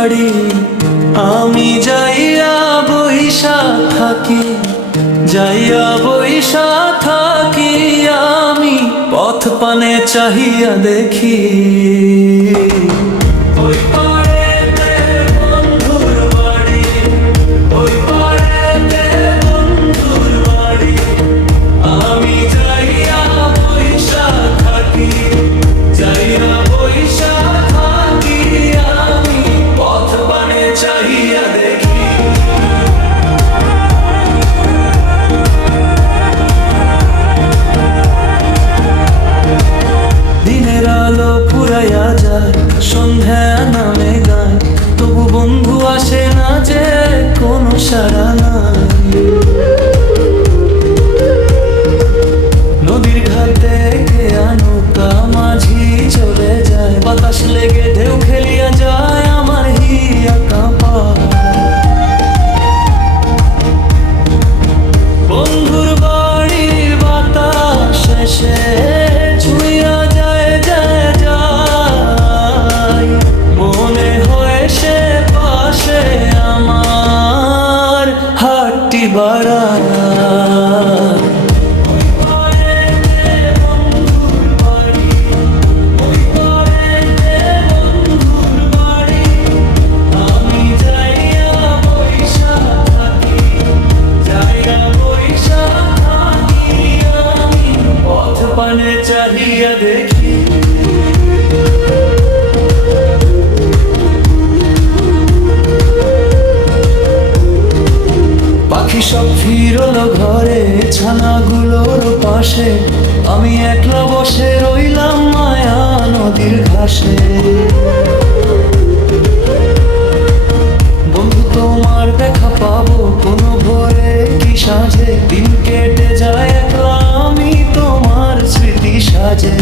বাড়ি আমি যাইয়া বইসা থাকি, যাইয়া বইসা থাকি আমি পথ পানে চাহিয়া দেখি। ওই পাড়েতে বন্ধুর বাড়ি, ওই পাড়েতে বন্ধুর বাড়ি আমি যাইয়া বইসা থাকি, যাইয়া বইসা থাকি আমি পথ পানে চাহিয়া দেখি। দিনের আলো ফুরাইয়া যায়, সন্ধ্যা নামে গায়, তবু বন্ধু আসে না যে, কোনো সাড়া নাই। নদীর ঘাটে গেয়া নৌকা মাঝি চলে যায়, বাতাস লেগে ঢেউ খেলিয়া যায় আমার হিয়া কাঁপা। বন্ধুর বাড়ির বাতাস এসে ছুঁইয়া যায় যায় যায়, মনে হয় সে পাশে আমার হাতটি বাড়ায়। পানে চাহিয়া দেখি। পাখি সব ফিরলো ঘরে, ছানাগুলোর পাশে আমি একলা বসে রইলাম মায়া নদীর ঘাসে। বন্ধু তোমার দেখা পাবো কোনো ভোরে কি সাজে, দিন কেটে যায় একলা আমি তোমার স্মৃতি সাজে।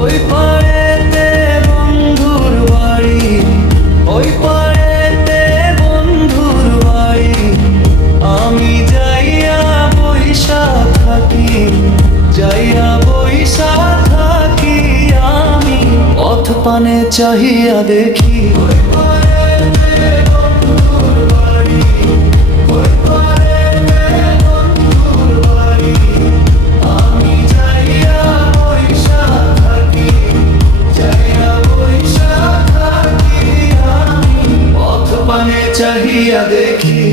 ওই পাড়েতে বন্ধুর বাড়ি, ওই পাড়েতে বন্ধুর বাড়ি আমি যাইয়া বইসা থাকি, যাইয়া বইসা থাকি আমি পথ পানে চাহিয়া দেখি। চাহিয়া দেখি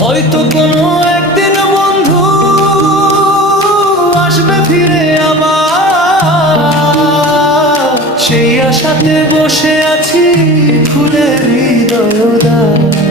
হয়তো কোনো একদিন বন্ধু আসবে ফিরে আবার, সেই আশাতে বসে আছি ফুলের হৃদয়।